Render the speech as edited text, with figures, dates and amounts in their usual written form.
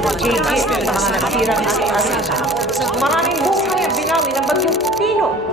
JJ, sa mga nasirang asa-asa. Maraming buhay ang binawi ng bagyong Pino.